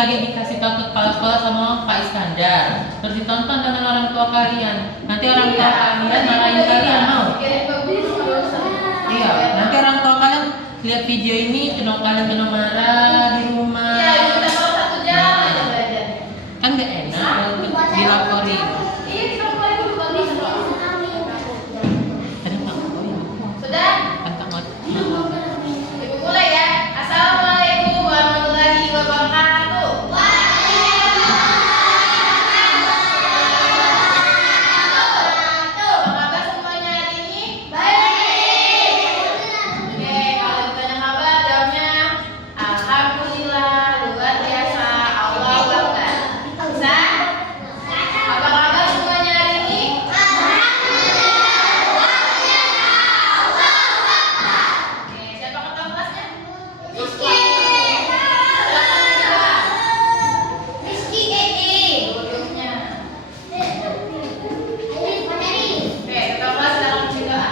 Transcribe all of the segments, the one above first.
lagi dikasih tahu ke kepala sekolah sama Pak Iskandar. Terus ditonton dengan orang tua kalian. Nanti orang tua kalian marahin kalian, mau? Iya, nanti orang tua kalian lihat video ini, cenderung kalian kena marah di rumah. Iya, kita kalau 1 jam aja belajar. Kan gak enak kalau dilaporin. Iya, kita mulai dulu bagus. Ada nggak? Oh ya. Sudah? Tentang Ibu mulai ya. Assalamualaikum warahmatullahi wabarakatuh. Apa kabar semuanya hari ini? Oke, kalau ditanya kabar, jawabnya alhamdulillah, luar biasa, Allahu Akbar. Bisa? Apa kabar semuanya hari ini? Oke, siapa ketua kelasnya? Duduknya. Oke, ketua kelas silakan berdoa.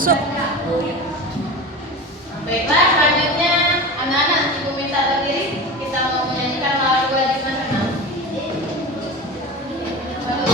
masuk. Baiklah, selanjutnya anak-anak ibu minta berdiri. Kita mau menyanyikan lagu wajib nasional. Satu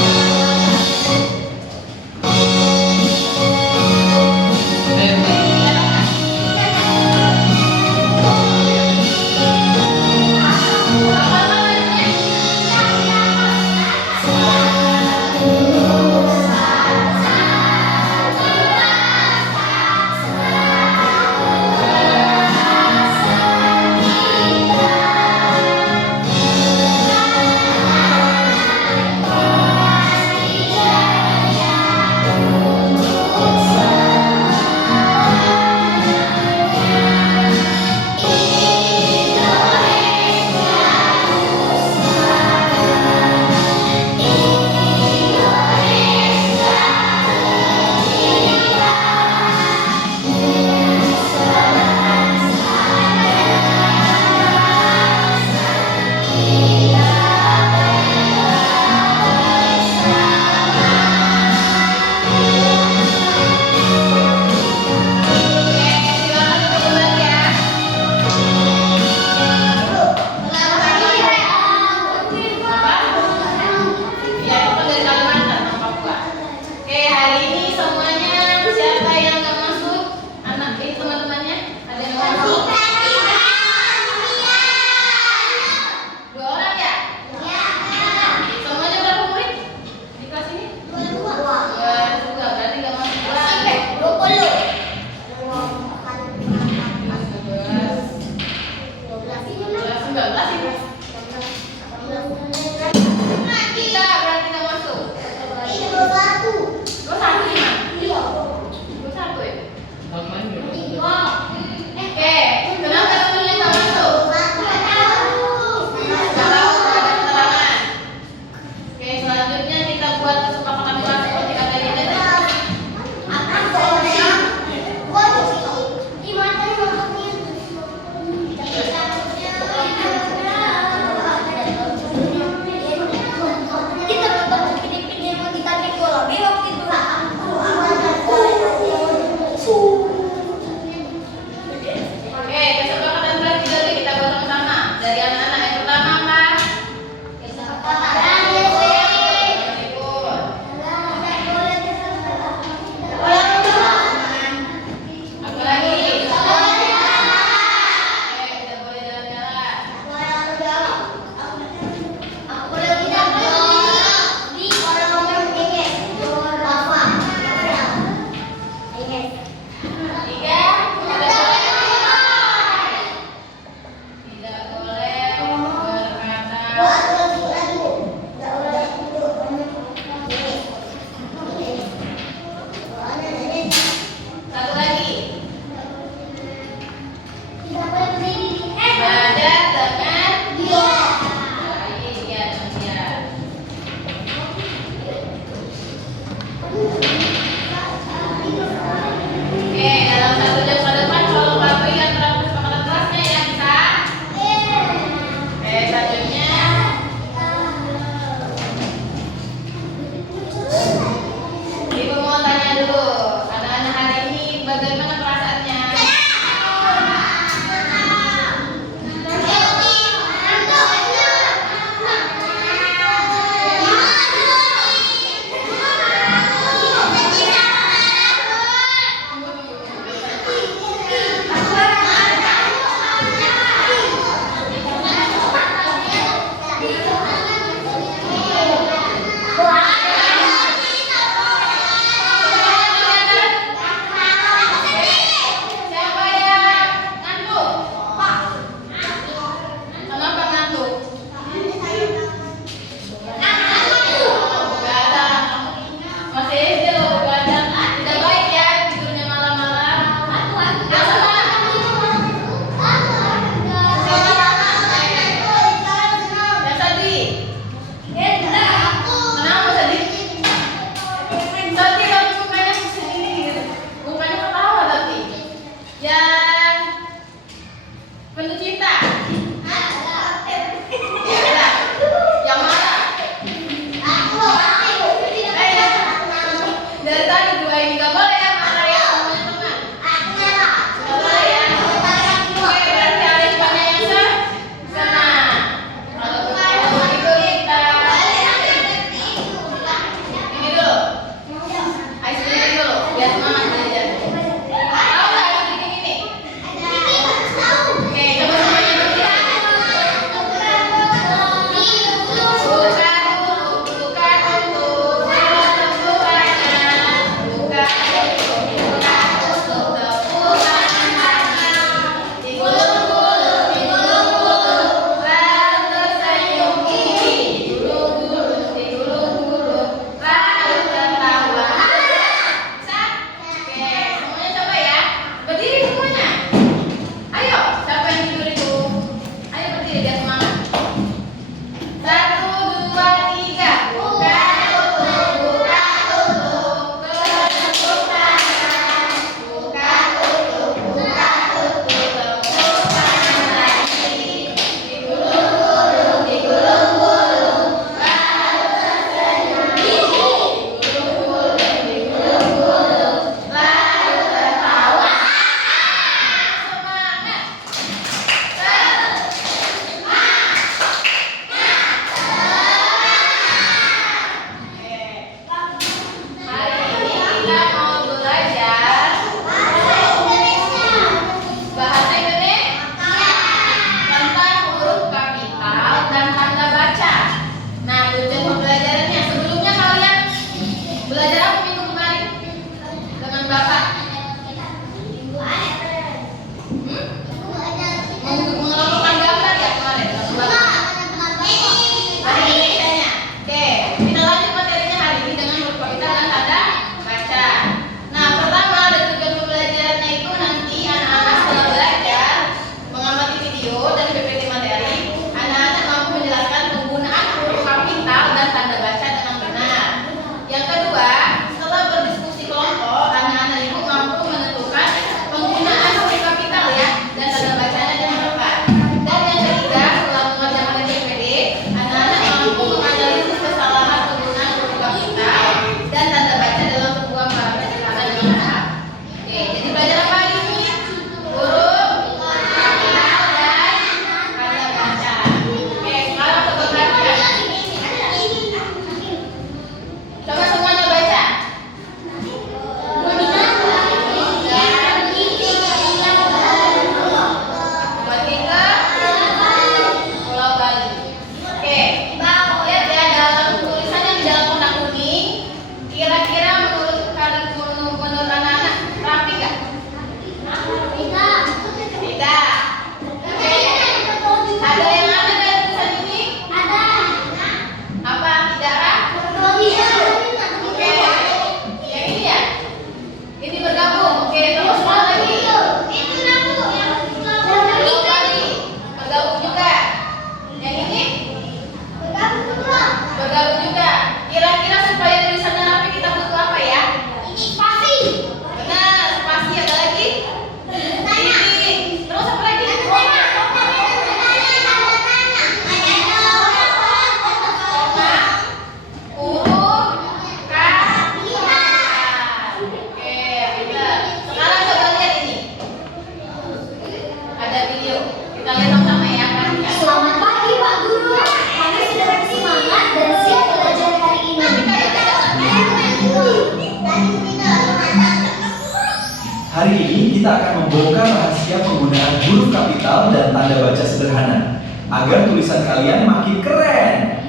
kita akan membongkar rahasia penggunaan huruf kapital dan tanda baca sederhana agar tulisan kalian makin keren.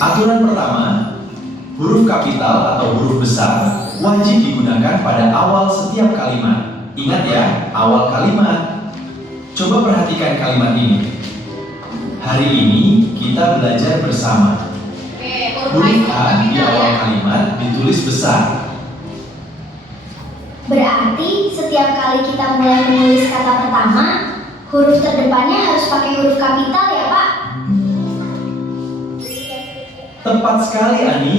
Aturan pertama, huruf kapital atau huruf besar wajib digunakan pada awal setiap kalimat. Ingat ya, awal kalimat. Coba perhatikan kalimat ini. Hari ini kita belajar bersama. Huruf A di awal kalimat ditulis besar. Berarti setiap kali kita mulai menulis kata pertama, huruf terdepannya harus pakai huruf kapital ya, Pak? Tepat sekali, Ani.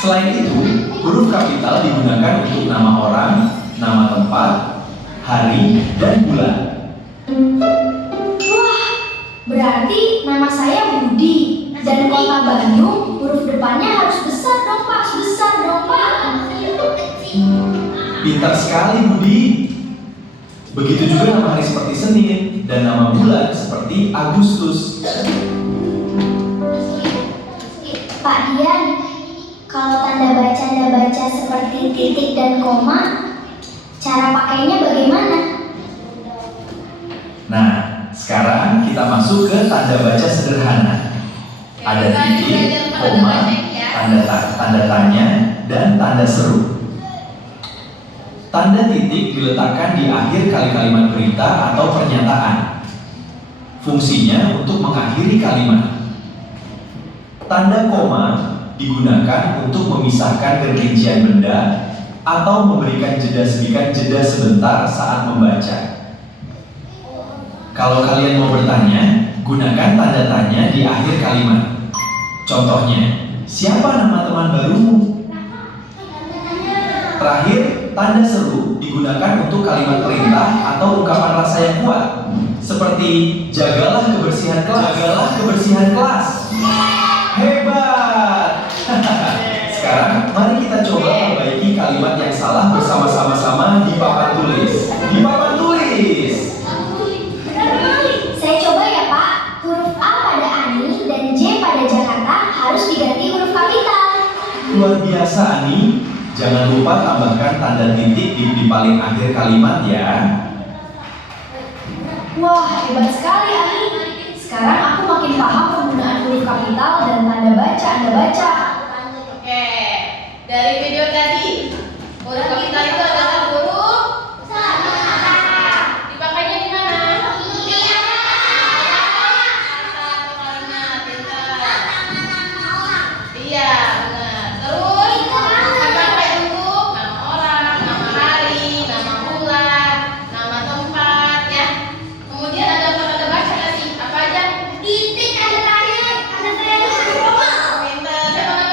Selain itu, huruf kapital digunakan untuk nama orang, nama tempat, hari, dan bulan. Wah, berarti nama saya Budi dan kota Bandung huruf depannya harus besar dong, Pak. Besar dong, Pak. Pintar sekali, Budi. Begitu juga nama hari seperti Senin dan nama bulan seperti Agustus. Pak Dian, kalau tanda baca seperti titik dan koma, cara pakainya bagaimana? Nah, sekarang kita masuk ke tanda baca sederhana. Ada titik, koma, tanda tanya, dan tanda seru. Tanda titik diletakkan di akhir kalimat berita atau pernyataan. Fungsinya untuk mengakhiri kalimat. Tanda koma digunakan untuk memisahkan kerincian benda atau memberikan jeda sebentar saat membaca. Kalau kalian mau bertanya, gunakan tanda tanya di akhir kalimat. Contohnya, siapa nama teman barumu? Terakhir, tanda seru digunakan untuk kalimat perintah atau ungkapan rasa yang kuat, seperti jagalah kebersihan kelas. Jagalah kebersihan kelas. Hebat. Sekarang mari kita coba perbaiki kalimat yang salah bersama-sama di papan tulis. Di papan tulis. Saya coba ya, Pak. Huruf A pada Ani dan J pada Jakarta harus diganti huruf kapital. Luar biasa, Ani. Jangan lupa tambahkan tanda titik di paling akhir kalimat ya. Wah, hebat sekali, Ani. Sekarang aku makin paham penggunaan huruf kapital dan tanda baca Anda baca. Oke, dari video tadi, huruf kapital itu adalah huruf sama. Dipakainya di mana? Iya, benar. Terus dipakai untuk nama orang, nama hari, nama bulan, nama tempat, ya. Kemudian ada tanda baca tadi. Apa aja? Titik, ada tanya, ada tanya. Pintar. Siapa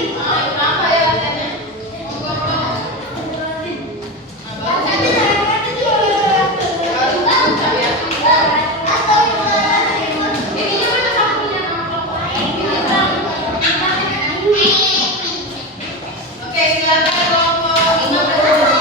Kenapa ya katanya? Oke, silakan kelompok 50.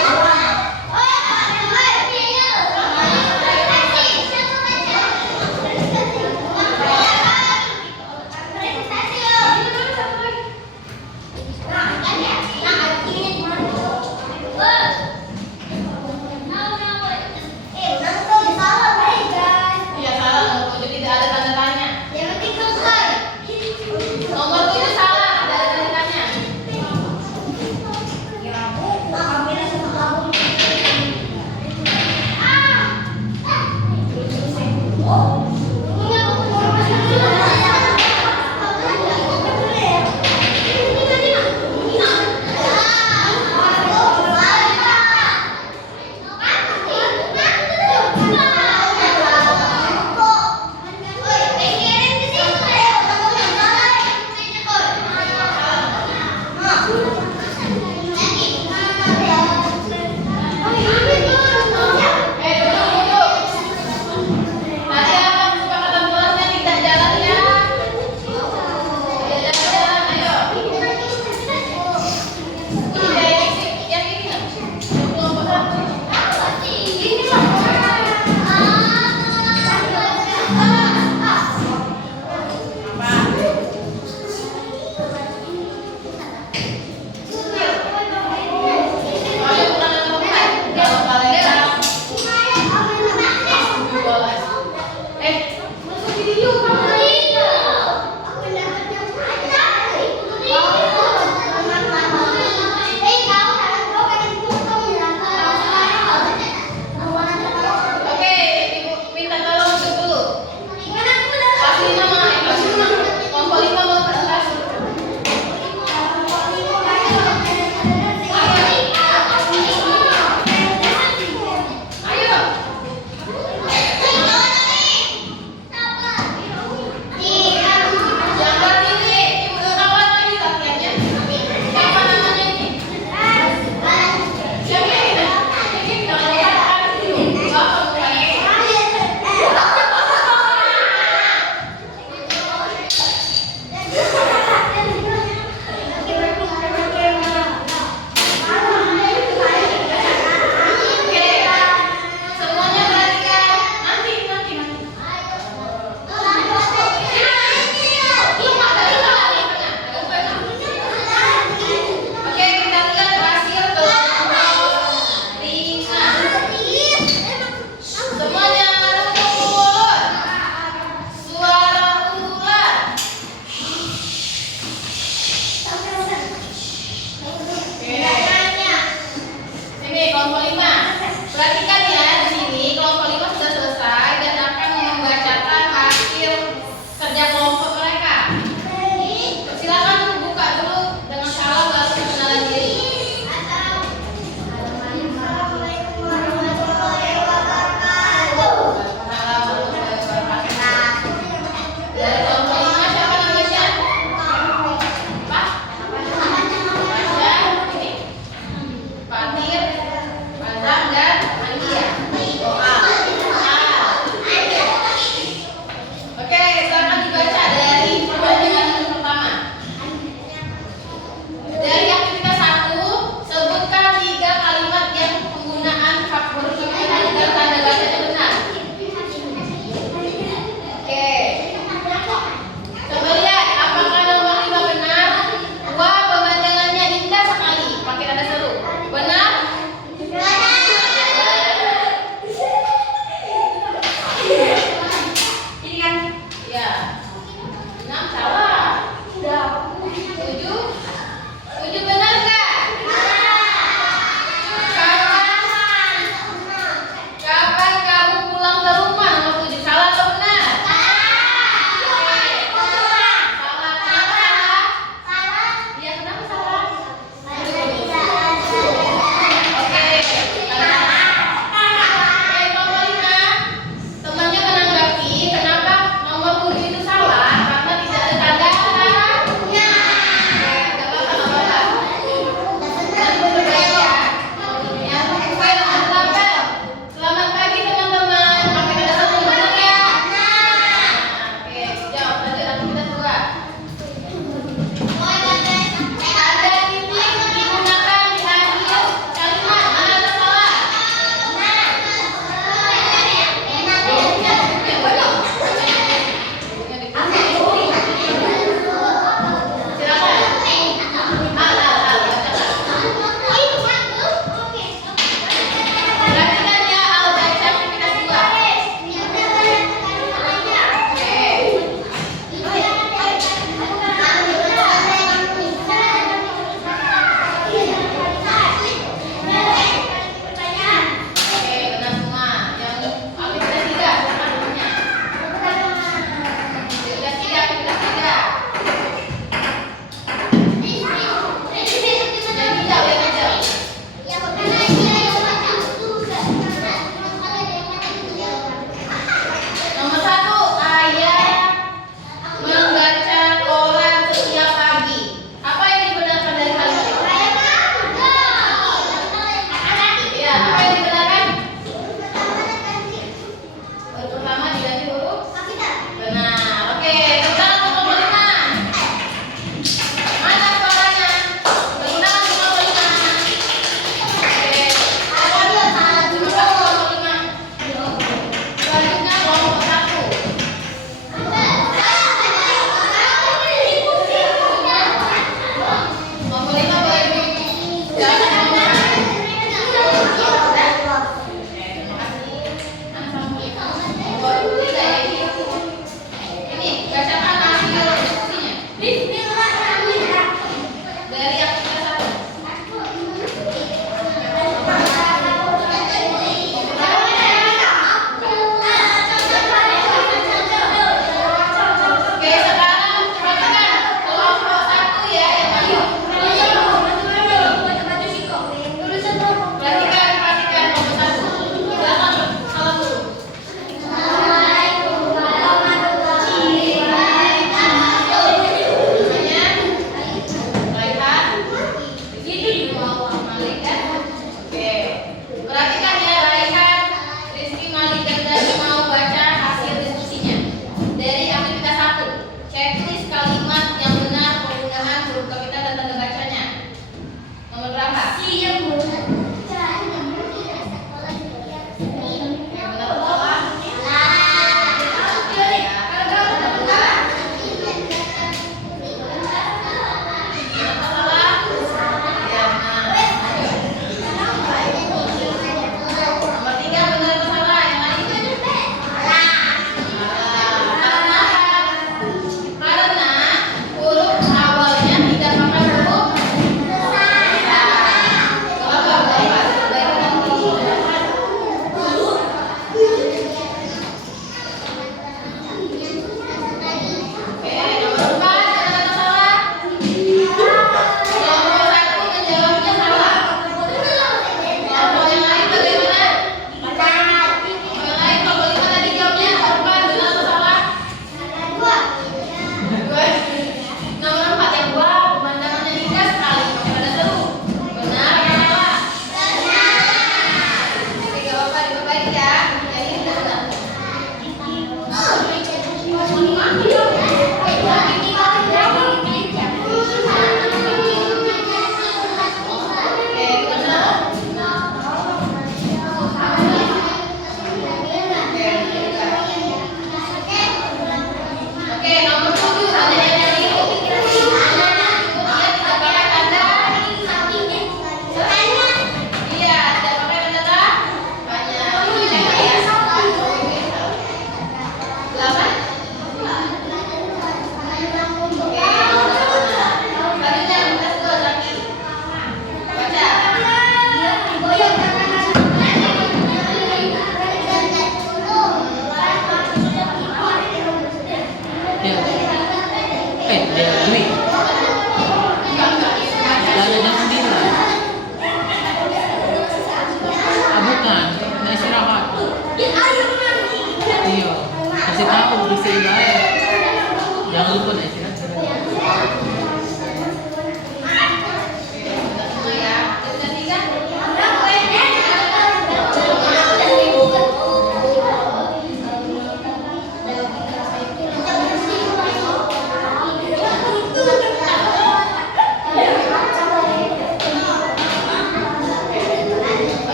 Iya salah, nomor 7 tidak ada tanda tanya. Nomor 7 salah, tidak ada tanda tanya. Tadi apa kesepakatan kelasnya tidak jalan ya? Tidak jalan, ayo. Yang ini nggak? Kelompok 1. Ayo ulangan keempat. Kalau kalian masuk video Oke, Ibu minta tolong duduk dulu. Kelas 5 kelompok 5 mau presentasi. Ayo. Jangan ini, Ibu kapan lagi latihannya? Siapa namanya ini? Siapa ini? Ini jangan lupa dulu. Bapak bukannya. Oke, semuanya perhatikan. Nanti. Oke, kita lihat hasil kelompok 5. Semuanya kumpul. Suara ular. Sini kelompok 5. Perhatikan ya, di sini kelompok 5 sudah selesai dan akan membacakan hasil kerja kelompok mereka. Silakan buka dulu dengan salam lalu perkenalan diri. Dari kelompok 5 siapa namanya? Pak? Raja, ini. Fatir, Azam dan Andia. Doa. Oke, silakan dibaca dari perbandingan pertama. Dari aktivitas 1, sebutkan 3 kalimat yang penggunaan hak huruf pemilihan dan tanda bacanya benar. Oke. Coba lihat, apakah nomor 5 benar? Wah, pemandangannya indah sekali. Pakai tanda seru. Benar? Ini kan? Ya. 6 salah. 7 benar nggak? Kapan kamu pulang ke rumah? Nomor 7 salah atau benar? Salah. Kenapa? Iya, kenapa salah? Oke. Nomor 5. Temannya menanggapi kenapa nomor 7 itu salah karena tidak ada tanda tanya.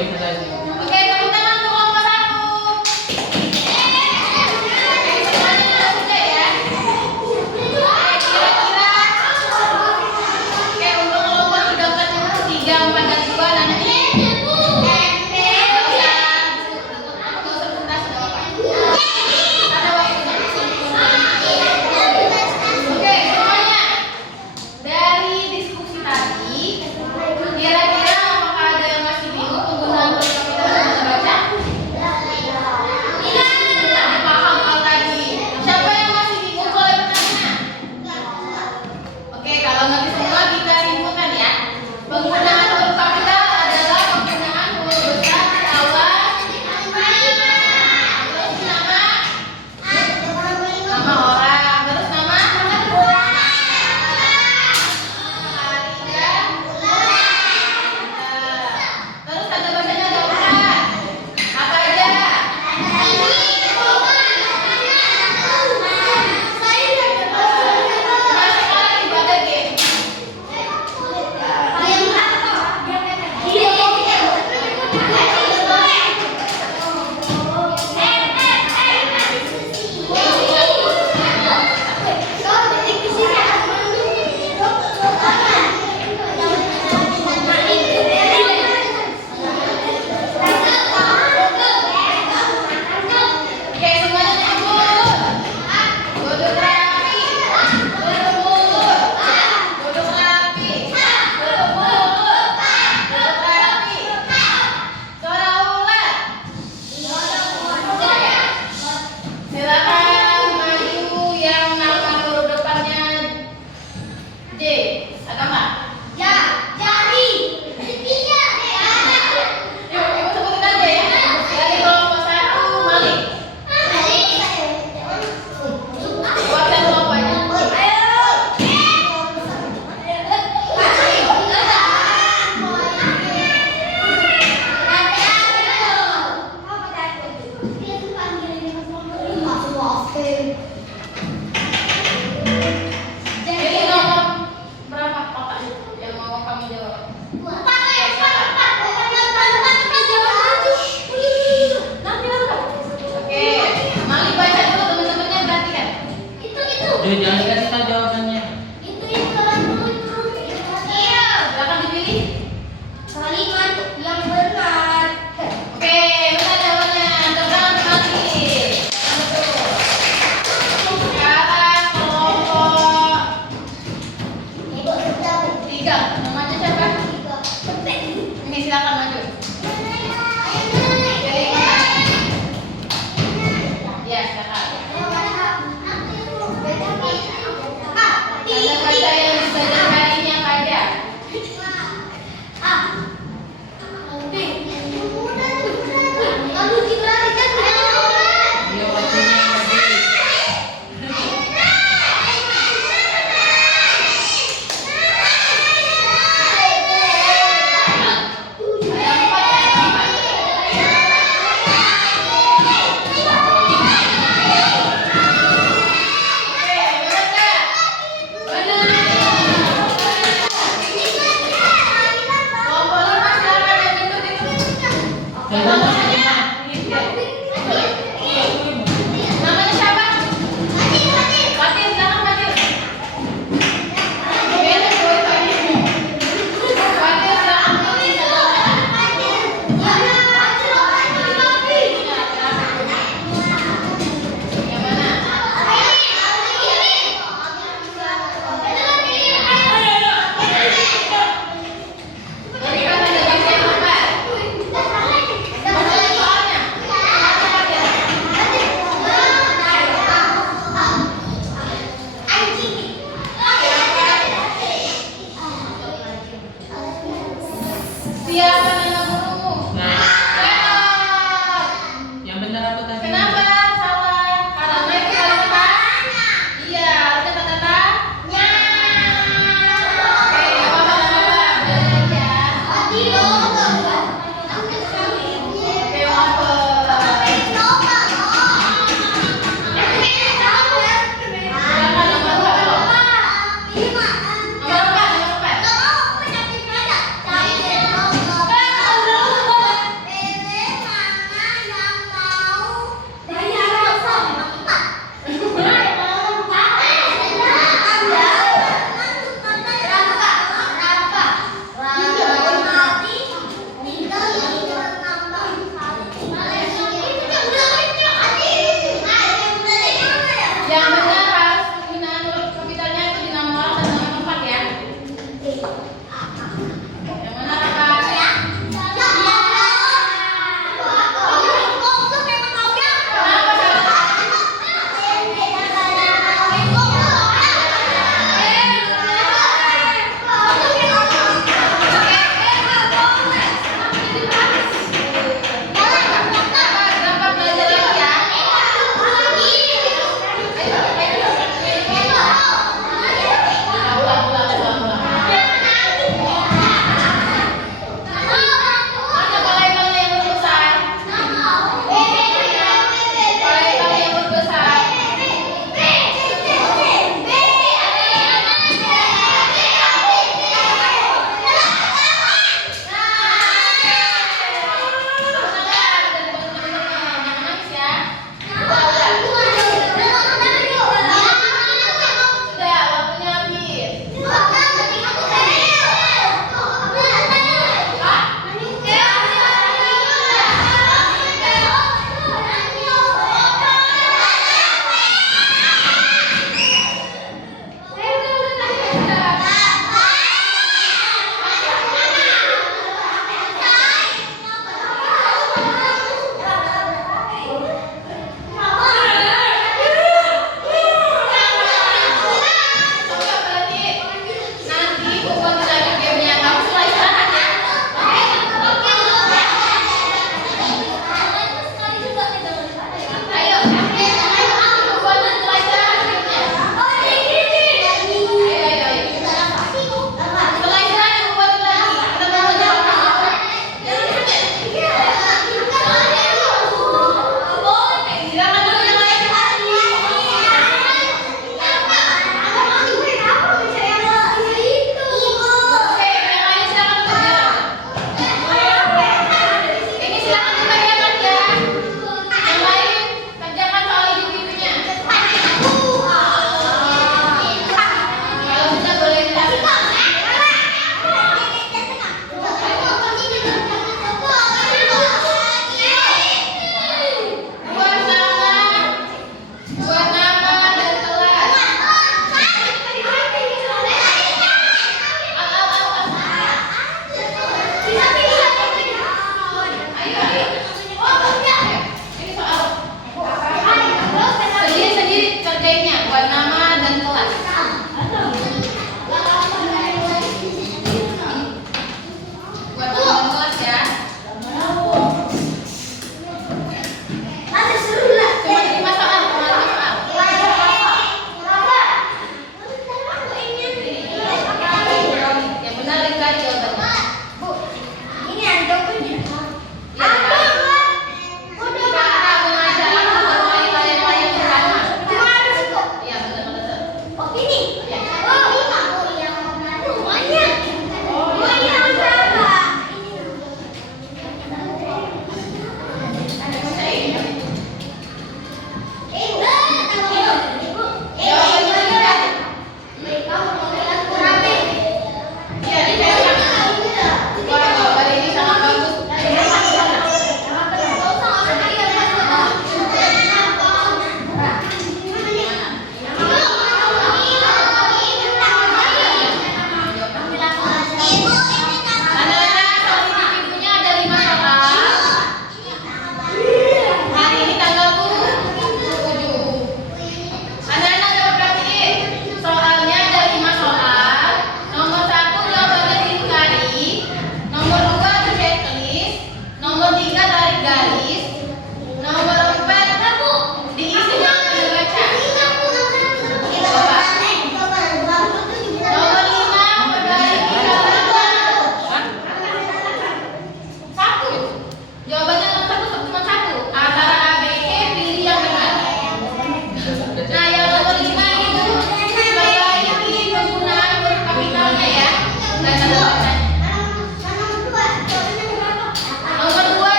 exercise. Oke, tepuk tangan untuk kelompok 1. Semuanya sudah ya. Kira-kira. Oke, untuk kelompok 3, 4 dan 2 nanti. Ada waktunya. Oke, semuanya. Dari diskusi tadi, kira-kira apakah ada yang masih bingung penggunaan huruf kapital dan tanda baca? Ada paham hal tadi? Siapa yang masih bingung boleh bertanya? Oke, kalau ngerti semua kita simpulkan ya. Penggunaan huruf kapital adalah penggunaan huruf besar di awal terus nama orang, terus nama hari dan terus tanda bacanya ada empat. Apa aja? Nah, sekarang ibu ada game. Oke, semuanya nyambung. Duduk rapi. Duduk mundur. Duduk rapi. Duduk mundur. Duduk rapi. Suara ulat. Silakan maju yang nama huruf depannya J. Ada nggak? Yuk, ibu sebutin aja ya. Dari kelompok 1, Malik. Buat yang kelompoknya. Jadi nomor berapa kotaknya yang mau kamu jawab? Oke, Malik baca dulu, teman-temannya perhatikan. Jadi jangan dikasih tahu jawabannya. Silakan dipilih. Kalimat yang benar. Oke, benar jawabannya. Tepuk tangan Malik. Sekarang kelompok 3. Namanya siapa? Ini silakan maju. Ya, silakan. Tanda baca yang belajar hari ini apa aja? Iya, waktunya habis. Ada 4. Oke, benar nggak? Benar. Kelompok 5 silakan yang ikut. Jawabannya sama. Namanya siapa? Fatin, silakan maju. Beres, boleh tanya. Fatin, silakan maju. Yang mana? Jadi kan ada bagian apa? Soalnya.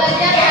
belajar ya.